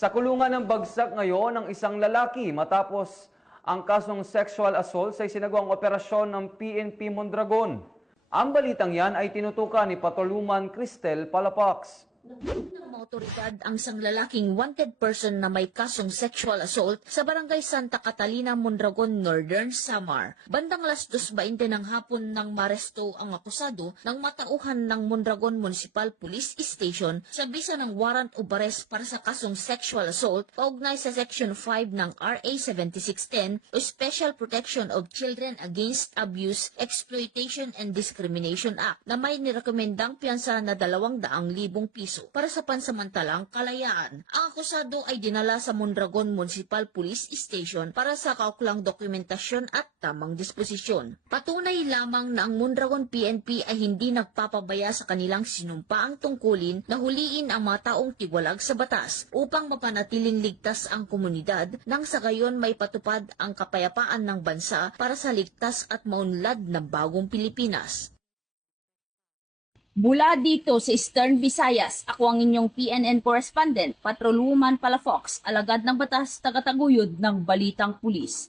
Sa kulungan ng bagsak ngayon ang isang lalaki matapos ang kasong sexual assault sa isinagawang operasyon ng PNP Mondragon. Ang balitang yan ay tinutukan ni Patoluman Cristel Palapax. Ng mga otoridad ang isang lalaking wanted person na may kasong sexual assault sa barangay Santa Catalina, Mondragon, Northern Samar. Bandang 2:20 ng hapon nang maresto ang akusado ng matauhan ng Mondragon Municipal Police Station sa bisa ng warrant of arrest para sa kasong sexual assault kaugnay sa Section 5 ng RA 7610 o Special Protection of Children Against Abuse, Exploitation and Discrimination Act na may nirekomendang piyansa na 200,000 piso para sa pansamantalang kalayaan. Ang akusado ay dinala sa Mondragon Municipal Police Station para sa kaukulang dokumentasyon at tamang disposisyon. Patunay lamang na ang Mondragon PNP ay hindi nagpapabaya sa kanilang sinumpaang tungkulin na huliin ang mga taong tiwalag sa batas upang mapanatiling ligtas ang komunidad nang sa gayon may patupad ang kapayapaan ng bansa para sa ligtas at maunlad na bagong Pilipinas. Mula dito sa Eastern Visayas, ako ang inyong PNN correspondent, Patrolwoman Palafox, alagad ng batas, tagataguyod ng Balitang Pulis.